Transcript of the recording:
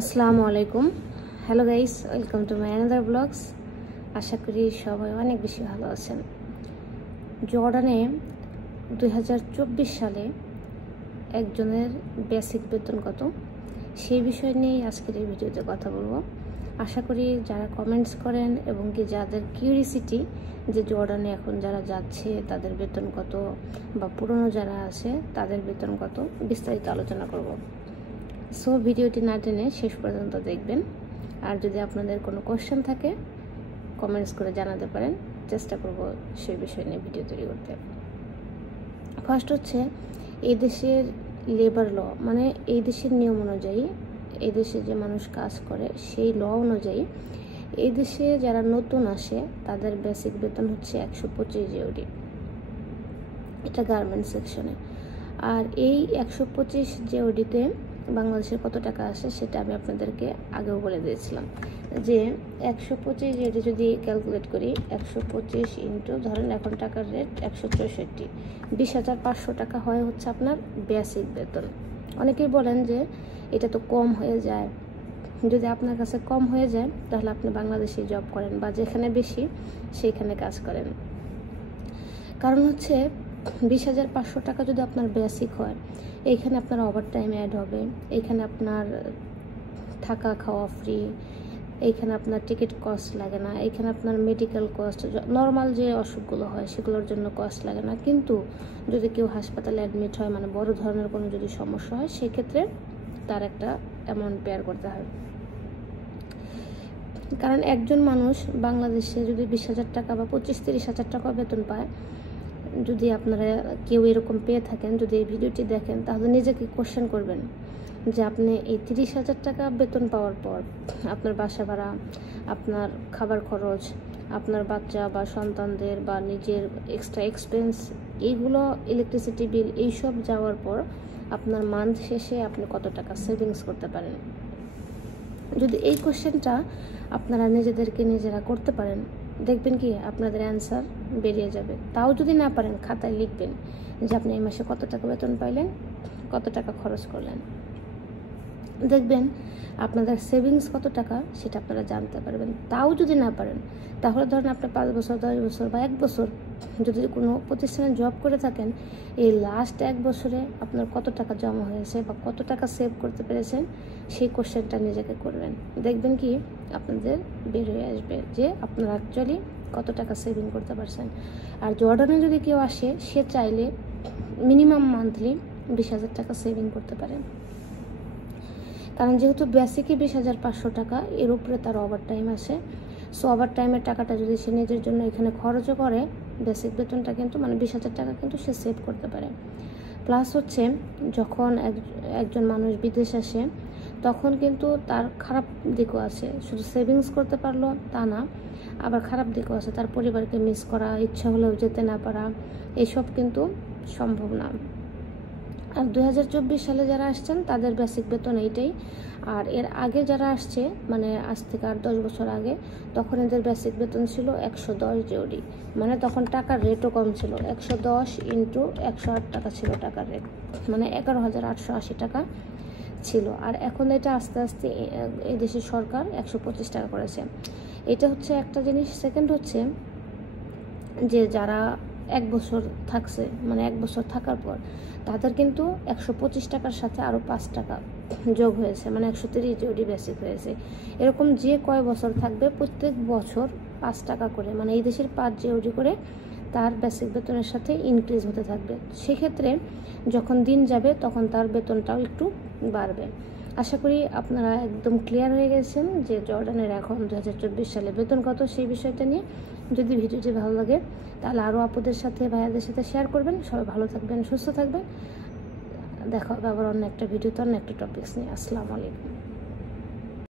আসসালামু আলাইকুম। Hello guys, welcome to my another blogs. আশা করি সবাই অনেক বেশি ভালো আছেন। জর্ডানে 2024 সালে একজনের বেসিক বেতন কত, সেই বিষয় নিয়ে আজকের এই ভিডিওতে কথা বলবো। আশা করি যারা কমেন্টস করেন এবং কি যাদের কিউরিসিটি যে জর্ডানে এখন যারা যাচ্ছে তাদের বেতন কত, বা পুরনো যারা আছে তাদের বেতন কত, বিস্তারিত আলোচনা করব। সো ভিডিওটি না টেনে শেষ পর্যন্ত দেখবেন। আর যদি আপনাদের কোনো কোশ্চেন থাকে কমেন্টস করে জানাতে পারেন, চেষ্টা করব সেই বিষয় নিয়ে ভিডিও তৈরি করতে। ফার্স্ট হচ্ছে এই দেশের লেবার ল, মানে এই দেশের নিয়ম অনুযায়ী এই দেশে যে মানুষ কাজ করে সেই ল অনুযায়ী এই দেশে যারা নতুন আসে তাদের বেসিক বেতন হচ্ছে 125 জিওডি, এটা গার্মেন্টস সেকশনে। আর এই 125 জিওডিতে বাংলাদেশের কত টাকা আসে সেটা আমি আপনাদেরকে আগেও বলে দিয়েছিলাম যে 125 জিওডি যদি ক্যালকুলেট করি, 125 ইন্টু ধরেন এখন টাকার রেট 164, 20,500 টাকা হয় হচ্ছে আপনার বেসিক বেতন। অনেকেই বলেন যে এটা তো কম হয়ে যায়। যদি আপনার কাছে কম হয়ে যায় তাহলে আপনি বাংলাদেশে জব করেন বা যেখানে বেশি সেইখানে কাজ করেন। কারণ হচ্ছে 20,500 টাকা যদি আপনার বেসিক হয়, এইখানে আপনার ওভার টাইম অ্যাড হবে, এইখানে আপনার থাকা খাওয়া ফ্রি, এইখানে আপনার টিকিট কস্ট লাগে না, এইখানে আপনার মেডিকেল কস্ট, নর্মাল যে অসুখগুলো হয় সেগুলোর জন্য কস্ট লাগে না। কিন্তু যদি কেউ হাসপাতালে অ্যাডমিট হয়, মানে বড় ধরনের কোনো যদি সমস্যা হয়, সেক্ষেত্রে তার একটা অ্যামাউন্ট পেয়ার করতে হয়। কারণ একজন মানুষ বাংলাদেশে যদি 20,000 টাকা বা 25-30,000 টাকা বেতন পায়, যদি আপনারা কেউ এরকম পেয়ে থাকেন, যদি এই ভিডিওটি দেখেন, তাহলে নিজেকে কোশ্চেন করবেন যে আপনি এই 30,000 টাকা বেতন পাওয়ার পর আপনার বাসা ভাড়া, আপনার খাবার খরচ, আপনার বাচ্চা বা সন্তানদের বা নিজের এক্সট্রা এক্সপেন্স, এইগুলো ইলেকট্রিসিটি বিল, এইসব যাওয়ার পর আপনার মান্থ শেষে আপনি কত টাকা সেভিংস করতে পারেন। যদি এই কোশ্চেনটা আপনারা নিজেদেরকে নিজেরা করতে পারেন, দেখবেন কি আপনাদের অ্যান্সার বেরিয়ে যাবে। তাও যদি না পারেন, খাতায় লিখবেন যে আপনি এই মাসে কত টাকা বেতন পাইলেন, কত টাকা খরচ করলেন। দেখবেন আপনাদের সেভিংস কত টাকা সেটা আপনারা জানতে পারবেন। তাও যদি না পারেন, তাহলে ধরেন আপনি 5 বছর, 10 বছর বা 1 বছর যদি কোনো প্রতিষ্ঠানে জব করে থাকেন, এই লাস্ট 1 বছরে আপনার কত টাকা জমা হয়েছে বা কত টাকা সেভ করতে পেরেছেন, সেই কোশ্চেনটা নিজেকে করবেন। দেখবেন কি আপনাদের বের হয়ে আসবে যে আপনারা অ্যাকচুয়ালি কত টাকা সেভিং করতে পারছেন। আর জর্ডানে যদি কেউ আসে, সে চাইলে মিনিমাম মান্থলি 20,000 টাকা সেভিং করতে পারে। কারণ যেহেতু বেসিকই 20,500 টাকা, এর উপরে তার ওভার টাইম আসে। সো ওভার টাইমের টাকাটা যদি সে নিজের জন্য এখানে খরচও করে, বেসিক বেতনটা কিন্তু মানে 20,000 টাকা কিন্তু সে সেভ করতে পারে। প্লাস হচ্ছে যখন একজন মানুষ বিদেশ আসে, তখন কিন্তু তার খারাপ দিকও আছে। শুধু সেভিংস করতে পারলো তা না, আবার খারাপ দিকও আছে। তার পরিবারকে মিস করা, ইচ্ছা হলেও যেতে না পারা, এইসব কিন্তু সম্ভব না। আর 2024 সালে যারা আসছেন তাদের বেসিক বেতন এইটাই। আর এর আগে যারা আসছে, মানে আজ থেকে আর 10 বছর আগে, তখন এদের বেসিক বেতন ছিল 110 জিওডি। মানে তখন টাকার রেটও কম ছিল, 110 ইন্টু 108 টাকা ছিল টাকার রেট, মানে 11,880 টাকা ছিল। আর এখন এটা আস্তে আস্তে এই দেশের সরকার 125 টাকা করেছে। এটা হচ্ছে একটা জিনিস। সেকেন্ড হচ্ছে যে যারা 1 বছর থাকছে, মানে 1 বছর থাকার পর তাদের কিন্তু 125 টাকার সাথে আরও 5 টাকা যোগ হয়েছে, মানে 130 জিওডি বেসিক হয়েছে। এরকম যে কয় বছর থাকবে প্রত্যেক বছর 5 টাকা করে, মানে এই দেশের 5 জিওডি করে তার বেসিক বেতনের সাথে ইনক্রিজ হতে থাকবে। সেক্ষেত্রে যখন দিন যাবে তখন তার বেতনটাও একটু বাড়বে। আশা করি আপনারা একদম ক্লিয়ার হয়ে গেছেন যে জর্ডানের এখন 2024 সালে বেতন কত, সেই বিষয়টা নিয়ে। যদি ভিডিওটি ভালো লাগে তাহলে আরও আপুদের সাথে, ভাইয়াদের সাথে শেয়ার করবেন। সবাই ভালো থাকবেন, সুস্থ থাকবেন। দেখা হবে আবার অন্য একটা ভিডিওতে, অন্য একটা টপিকস নিয়ে। আসসালামু আলাইকুম।